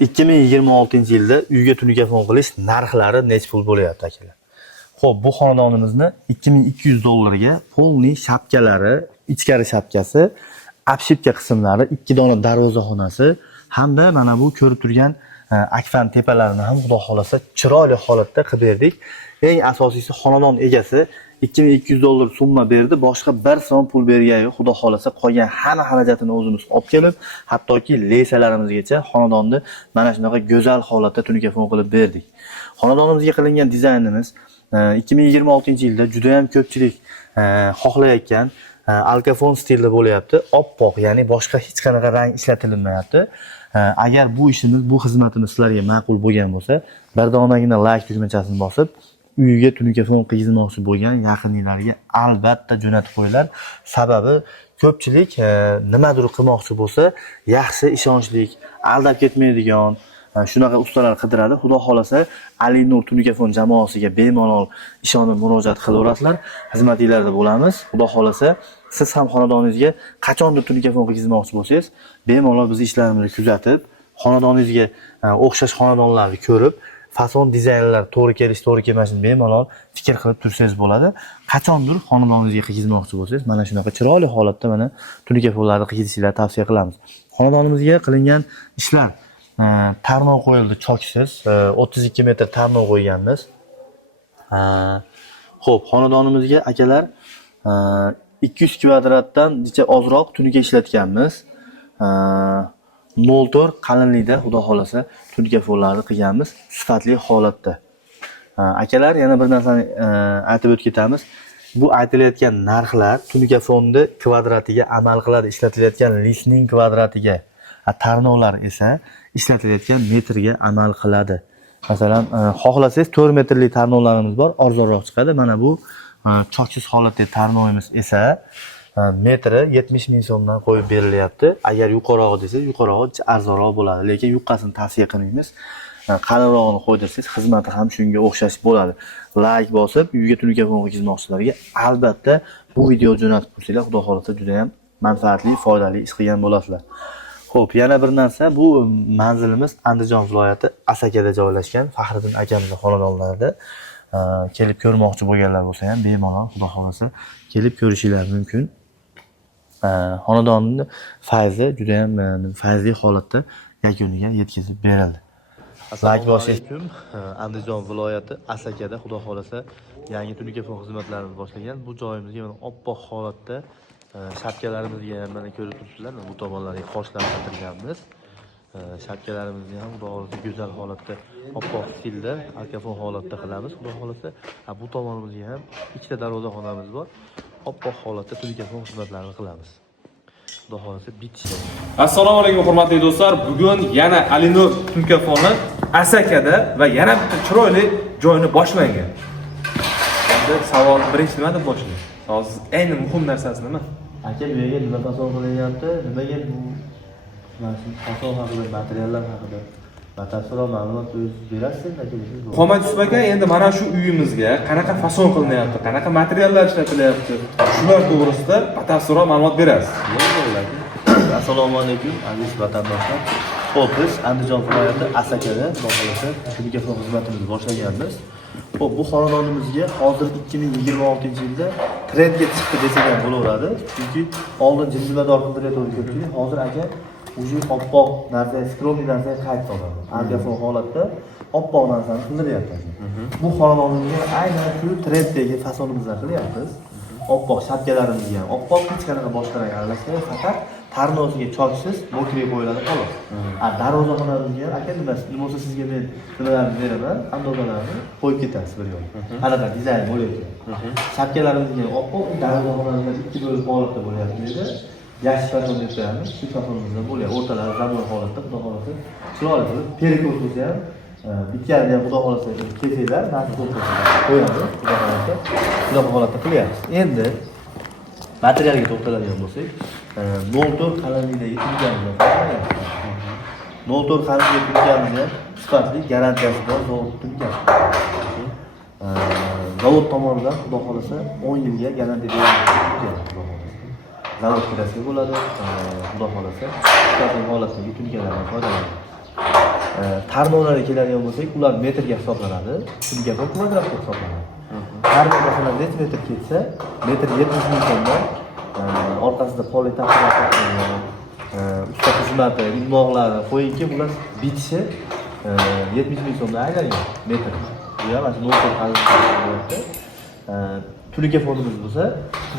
2026-yilda uyga tunikafon qilish narxlari necha pul bo'lyapti akalar? Xo'p, bu xonadonimizni 2200 dollarga polniy shapkalari, ichkari shapkasi, obshipka qismlari, 2 dona darvozaxonasi hamda mana bu ko'rib turgan akfan tepalarini ham xudo xolasa chiroyli holatda qilib berdik. Eng asosiysi xonadon egasi 2200 dollar summa berdi, boshqa bir so'm pul bergani yo'q. Xudo xolasa qolgan hamma xarajatini o'zimiz olib kelib, hattoki lesalarimizgacha xonadonni mana shunaqa go'zal holatda tunikafon qilib berdik. Xonadonimizga qilingan dizaynimiz 2026-yilda juda ham ko'pchilik xohlayotgan alkafon stilda bo'lyapti. Oppoq, ya'ni boshqa hech qanaqa rang ishlatilmayapti. Agar bu ishimiz, bu xizmatimiz sizlarga ma'qul bo'lgan bo'lsa, bir donagina like tugmachasini bosib, uyiga tunikafon qilmoqchi bo'lgan yaqinlariga albatta jo'natib qo'yinglar. Sababi ko'pchilik nimadir qilmoqchi bo'lsa, yaxshi, ishonchli, aldab ketmaydigan shunaqa ustalar qidiradi. Xudo xolasa Alinur tunikafon jamoasiga bemalol ishonib murojaat qilaverasizlar. Xizmatingizda bo'lamiz. Xudo xolasa siz ham xonadoningizga qachondir tunikafon qilmoqchi bo'lsangiz, bemalol biz ishlarimizni kuzatib, xonadoningizga o'xshash xonadonlarni ko'rib, fason dizaynlar to'g'ri kelish, to'g'ri kelmasini bemalol fikr qilib tursangiz bo'ladi. Qachondir xonadoningizga qilmoqchi bo'lsangiz, mana shunaqa chiroyli holatda mana tunikafonlarni qilishinglarni tavsiya qilamiz. Xonadonimizga qilingan ishlar tarnov qo'yildi, choksiz, 32 metr tarnov qo'yganmiz. Xo'p, xonadonimizga akalar 200 kvadratdan necha ozroq tunika ishlatganmiz. 0.4 qalinlikda xudo xolasa tunikafonlarni qilganmiz, sifatli holatda. Akalar, yana bir narsani aytib o'tib ketamiz. Bu aytilayotgan narxlar tunikafonni kvadratiga amal qiladi, ishlatilayotgan listning kvadratiga. Tarnovlar esa ishlatilayotgan metrga amal qiladi. Masalan, xohlasangiz 4 metrlik tarnovlarimiz bor, arzonroq chiqadi. Mana bu choksiz holatdagi tarnovimiz esa metri 70 ming so'mdan qo'yib berilyapti. Agar yuqorog'i desangiz, yuqorog'i arzonroq bo'ladi, lekin yuqasini tavsiya qilmaymiz. Qalinrog'ini qo'ydirsangiz, xizmati ham shunga o'xshash bo'ladi. Like bosib, uyga tunikafon qilmoqchilarga albatta bu video jo'natib qo'ysanglar, xudo xolasa juda ham manfaatli, foydali ish qilgan bo'lasizlar. Xo'p, yana bir narsa, bu manzilimiz Andijon viloyati Asakada joylashgan. Faxriddin akamizning xonadonlarida kelib ko'rmoqchi bo'lganlar bo'lsa ham bemalol xudo xolasa kelib ko'rishingiz mumkin. Xonadonning fayzi juda ham fayzli holatda yakuniga yetkazib berildi. Assalomu alaykum. Andijon viloyati Asakada xudo xolasa yangi tunikafon xizmatlarini boshlagan. Bu joyimizga mana oppoq holatda shapkalarimizga ham mana ko'rib turibsizlar, bu tomonlarga qoshlar qatirganmiz. Shapkalarimizni ham xudo xolasa go'zal holatda, oppoq stilda, alkafon holatda qilamiz. Xudo xolasa bu tomonimizga ham ikkita darvozaxonamiz bor. Oppoq holatda tunikafon xizmatlarini qilamiz. Xudo xolasa bitishdi. Assalomu alaykum hurmatli do'stlar. Bugun yana Alinur tunikafoni Asakada va yana bitta chiroyli joyni boshlangan. Endi savol birinchi nima deb boshlaymiz? Siz eng muhim narsasi nima? Aka, bu yerga nima fason qilyapti? Nimaga bu fason haqida, materiallar haqida batafsil ma'lumot berasiz, aka? Qomat Yusuf aka, endi mana shu uyimizga qanaqa fason qilinyapti, qanaqa materiallar ishlatilyapti, shular to'g'risida batafsil ma'lumot berasiz. Assalomu alaykum aziz vatandoshlar. Xo'p, biz Andijon viloyati Asakada bo'lsa tunikafon xizmatimizni boshlaganmiz. Xo'p, bu xonadonimizga hozir 2026-yilda trendga chiqdi desak ham bo'laveradi. Chunki oldin jilzimador qildirayotgan ko'pchilik, hozir aka o'sha oppoq narsa, skromli narsa qaytdi odamlar. Alkafon holatda oppoq narsani qildiryapti. Bu xonadonimizga aynan shu trenddagi fasonimizdan qilyapmiz. Oppoq shapkalarimizni ham oppoq, hech qanaqa boshqa rang aralashmaydi, faqat tarnosiga choksiz mokriy qo'yiladi xolos. Darvozaxonamizga aka nima bo'lsa sizga men nimalarni beraman, andozalarni qo'yib ketasiz bir yo'l. Anaqa dizayn bo'lyapti. Shapkalarimizga oppoq, darvozaxonamizga ikki bo'lib holatda bo'lyapti edi. Yaxshi fason deb qo'yamiz. Shu fasonimizda bo'lyapti. O'rtalari zamon holatda, xudo xolasa chiroyli qilib perikor bo'lsa ham bitganida xudo xolasa kesinglar, narsa qo'yamiz. Xudo xolasa shunaqa holatda qilyapmiz. Endi materialga to'xtaladigan bo'lsak, 0.4 qalinlikdagi tunikamizni foydalanyapmiz. 0.4 qalinlikdagi tunikamizni sifatli garantiyasi bor tunikamiz. Zavod tomonidan xudo xolasa 10 yilga garantiya beriladi. Zavod kirasiga bo'ladi, xudo xolasa sifatli holatdagi tunikalardan foydalanamiz. tarmoqlarga keladigan bo'lsak, ular metrga hisoblanadi, telefon kvadratga hisoblanadi. Tarmoq masalan necha metr ketsa, metr 70 ming so'mdan orqasida politafillar taqilgan, usta xizmati, ilmoqlari qo'yingki, bular bitishi 70 ming so'mdan aylangan metr. Bu ham mana shu nol xarid. Telefonimiz bo'lsa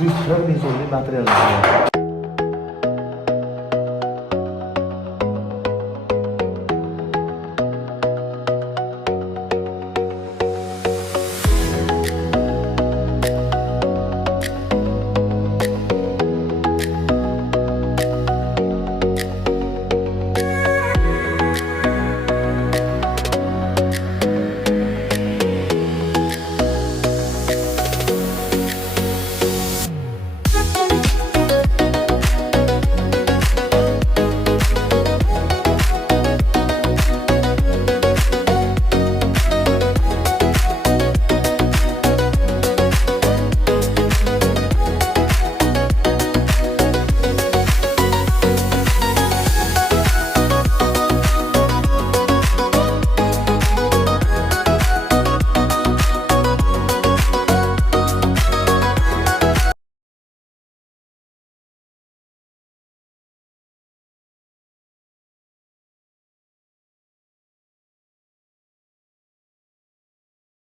140 ming so'mlik material.